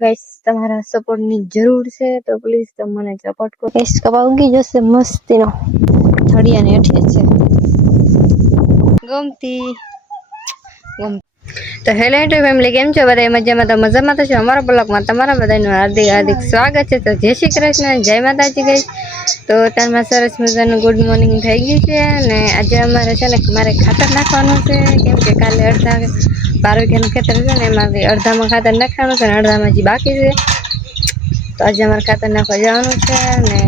Guys તમારા support ની જરૂર છે તો પ્લીઝ તમે મને સપોર્ટ કરો ગાइस કપા ઉગી જશે મસ્તીનો થડિયાને હેઠે છે ગમતી તો હેલો યુટ્યુબ ફેમિલી કેમ છો બધા મજામાં તો મજામાં તો છો અમારા બ્લોગમાં તમારા બધાનું હાર્દિક હાર્દિક સ્વાગત છે તો જય શ્રી કૃષ્ણ જય માતાજી ગાઈસ તો તારમાં સરસ મજાનું ગુડ મોર્નિંગ થઈ ગયું છે અને આજે અમારે છે ને મારે ખાતર નાખવાનું છે કેમ કે કાલે અડધા 12 વાગ્યાનું ખેતર છે ને એમાંથી અડધામાં ખાતર નાખવાનું છે અને અડધામાં હજી બાકી છે તો આજે અમારે ખાતર નાખવા જવાનું છે અને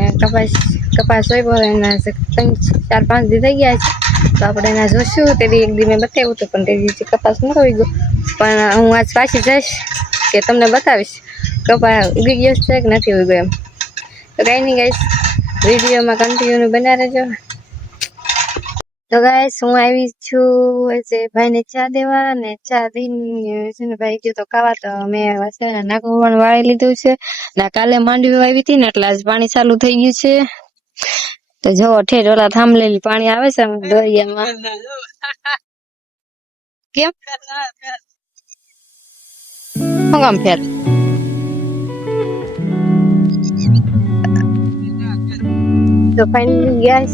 કપાસ હોય એના 4-5 દી થઈ ગયા છે તો આપણે એના જોશું તે એક દી મેં બતાવ્યું હતું પણ તે દિવસે કપાસ ન આવી ગયો પણ હું આજ પાછી જઈશ કે તમને બતાવીશ કપાસ ઉગી ગયો છે કે નથી ઉગ્યો એમ તો કાંઈ નહીં ગાઈસ વિડીયોમાં કન્ટિન્યુ બના રહેજો તો ગાઈસ હું આવી છું જે ભાઈને ચા દેવા અને ચા દઈને છે ને ભાઈ ગયો તો ખાવા તો મેં વસાણા નાખવાનું વાળી લીધું છે ને કાલે માંડવી આવી હતી ને એટલે આજ પાણી ચાલુ થઈ ગયું છે તો જો ઠેર ઓલા થાંભલેલી પાણી આવે છે દરિયામાં કેમ શું કામ ફેર તો ફાઇનલી ગેસ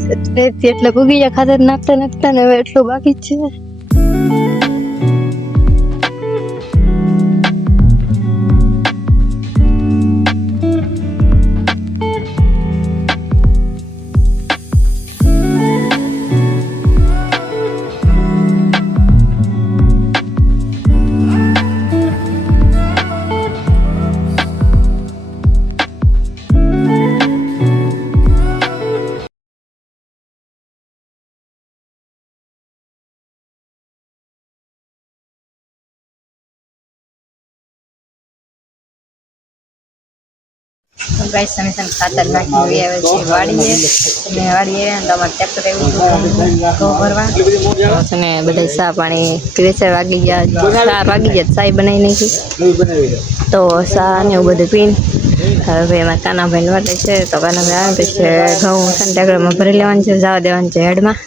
એટલે ભૂગી ગયા ખાતર નાખતા ને હવે એટલું બાકી જ છે गाइस समेसन खातर नाखी આવે છે વાડીએ ને વાડીએ તમાર ટ્રેક્ટર એવું તો ભરવા તો ને બધા સા પાણી 3 વાગી ગયા 4 વાગી ગયા ચાય બનાવી નાખી તો સા ને બધું પીન હવે એમાં કાનાભાઈ વાટે છે તો કાનાભાઈ આવે છે ઘઉં ટ્રેક્ટરમાં ભરી લેવાનું છે જવા દેવાનું છે હેડમાં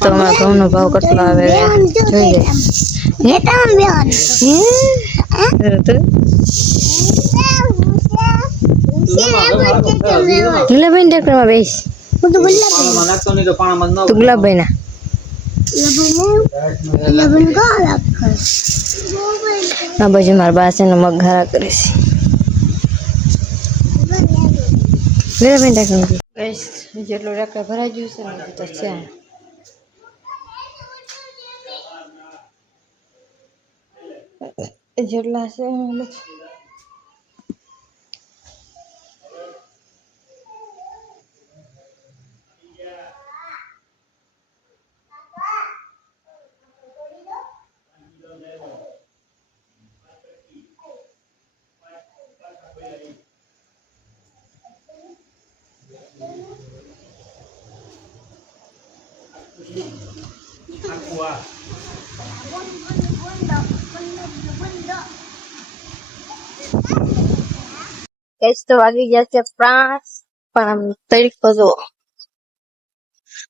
તો માં ઘઉંનો ભાવ કેટલો આવે જોઈ લે ગુલાબભાઈ ટ્રેક્ટરમાં બેસ તું ગુલાબભાઈ ના બાજુ મારા બા છે ને મગ ઘરા કરે છે ગુલાબભાઈ ટ્રેક્ટર જેટલું ટ્રેક્ટર ભરાઈ ગયું છે ને તો છે જેટલા છે તો વાગી ગયા છે 5 પણ આમ તરીકો જો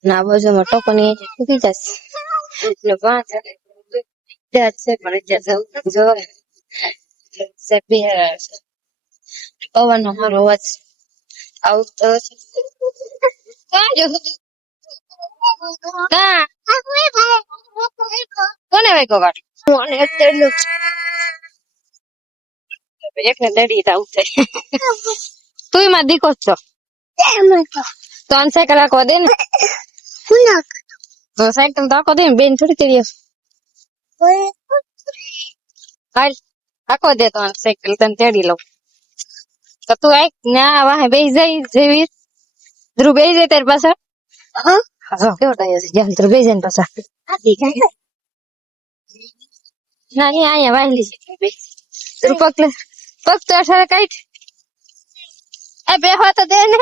ના બાજુમાં ટોકની ઉગી જશે એટલે 5 ત્યાં છે પણ ત્યાં જો છે પવનનો મારો અવાજ આવતો કોને વાગ્યો કાઢ હું અને અત્યારે એકને દડી આવું થાય તું એમાં દીકો છો તો આમ સાયકલ આખવા દે ને તો સાયકલ તો આખો દે ને બેન થોડી કરી હાલ આખો દે તો સાયકલ તને તેડી લઉં તો તું આય ના વાહે બેસી જાય જેવી ધ્રુવ બેસી જાય તારી પાછળ હા કેવો થાય છે જ્યાં ધ્રુવ બેસી જાય ને પાછળ ના નહીં અહીંયા વાહેલી છે ધ્રુવ પગ તો અઠારે કાઢ એ બેહવા તો દે ને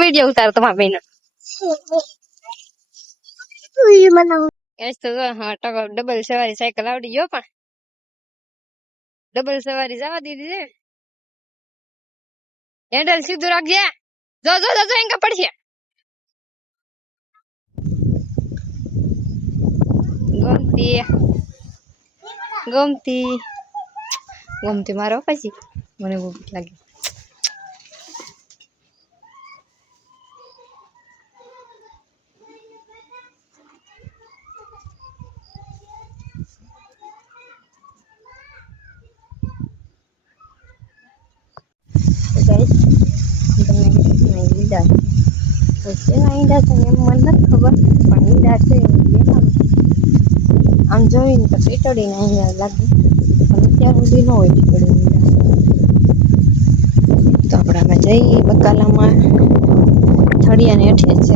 વિડીયો ઉતાર તમારા બેન ડબલ સવારી સાયકલ આવડી ગયો પણ ડબલ સવારી જવા દીધી છે હેન્ડલ સીધું રાખજે જો જો જો એંગા પડશે ગમતી ગમતી ગમતી મારો પછી મને બહુ બીક લાગે. ઈંડા છે એમ મને નથી ખબર પણ ઈંડા છે આમ જોઈને તો પીટડીને અહીંયા લાગે પણ અત્યાર સુધી ન હોય પીટડી ઈંડા. તો આપણે આમાં જઈએ બકાલામાં થળિયાને હેઠે છે.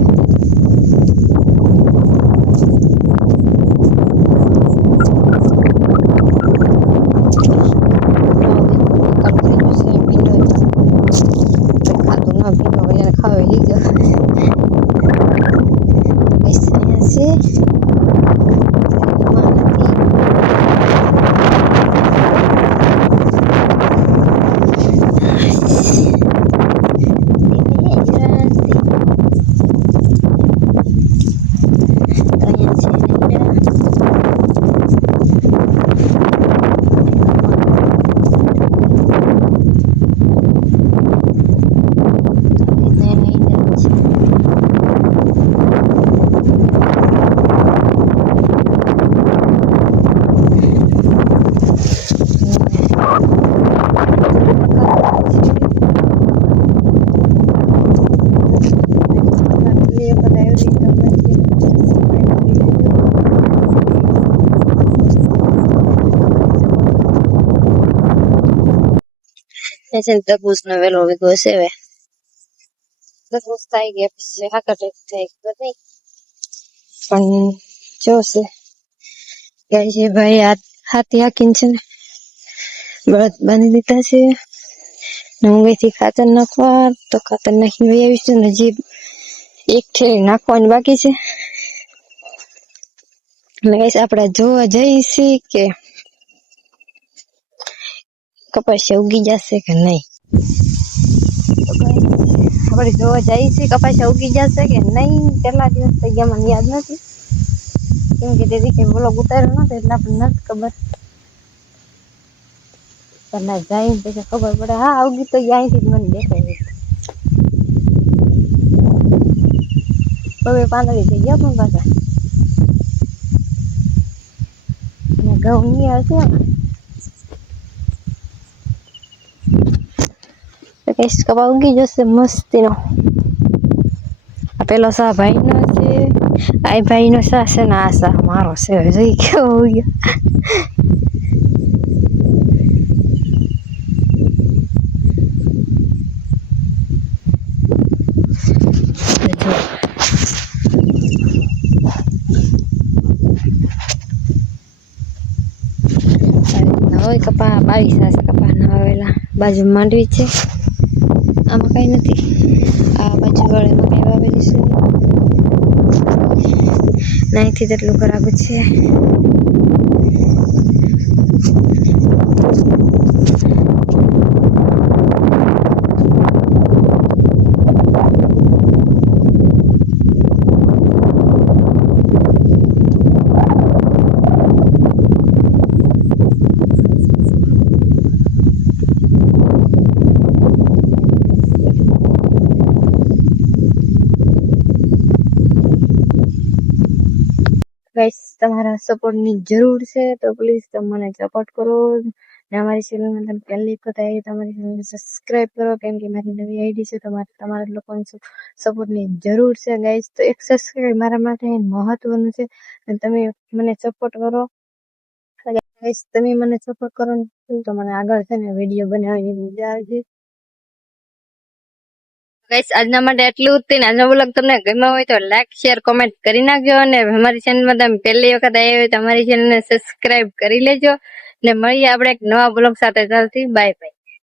ખાતું ના ભીનો વજાને ખાવે લીધો તરબૂચ નો વેલો વીગો છે હવે તરબૂચ થઈ ગયા પછી હાકર થઈ નહીં પણ જોશે ગાય છે ભાઈ હાથી હાકીને છે ને બળદ બાંધી દીધા છે ને હું ગઈ થી ખાતર નાખવા તો ખાતર નાખીને વહી આવીશું ને હજી એક થેલી નાખવાની બાકી છે એટલે ગાઈસ આપણે જોવા જઈશી કે કપાસિયા ઉગી જશે કે નહીં. આપણે જોવા જઈએ છીએ કપાસિયા ઉગી જશે કે નહીં. કેટલા દિવસ થઈ ગયા મને યાદ નથી કેમ કે તેથી કઈ બ્લોગ ઉતાર્યો નતો એટલે આપણને નથી ખબર પણ જઈને પછી ખબર પડે. હા ઉગી તો અહીંથી જ મને દેખાય હવે પાંદડી થઈ ગયા પણ પાછા અને ઘઉં નહીં આવશે કઈશ કપા ઉગી જશે મસ્તીનો. આ પેલો સા ભાઈ નો છે આ ભાઈ નો સા છે ને આ સા મારો છે જોઈ કેવો ઉગ્યો. હોય કપા 22 કપા ના આવેલા બાજુ માંડવી છે આમાં કઈ નથી. આ બાજુ વાળામાં કઈ વાવેલી છે નાઈથી તેટલું ખરાબ છે. ગાઈસ તમારા સપોર્ટ ની જરૂર છે તો પ્લીઝ તમે મને સપોર્ટ કરો ને અમારી ચેનલમાં તમે પહેલી વખત આવી તમારી ચેનલને સબસ્ક્રાઇબ કરો કેમ કે મારી નવી આઈડી છે તો તમારા લોકોની સપોર્ટ ની જરૂર છે ગાઈસ. તો એક સબસ્ક્રાઇબ મારા માટે મહત્વનું છે અને તમે મને સપોર્ટ કરો ગાઈસ. તમે મને સપોર્ટ કરો તો મને આગળ છે ને વિડીયો બનાવવાની મજા આવે છે. ગાઈસ આજના માટે એટલું જ. આજનો વ્લોગ તમને ગમ્યો હોય તો લાઈક શેર કોમેન્ટ કરી નાખજો અને અમારી ચેનલમાં તમે પહેલી વખત આવ્યા હોય તો અમારી ચેનલને સબસ્ક્રાઇબ કરી લેજો ને મળીએ આપણે એક નવા વ્લોગ સાથે. ચાલતી બાય બાય.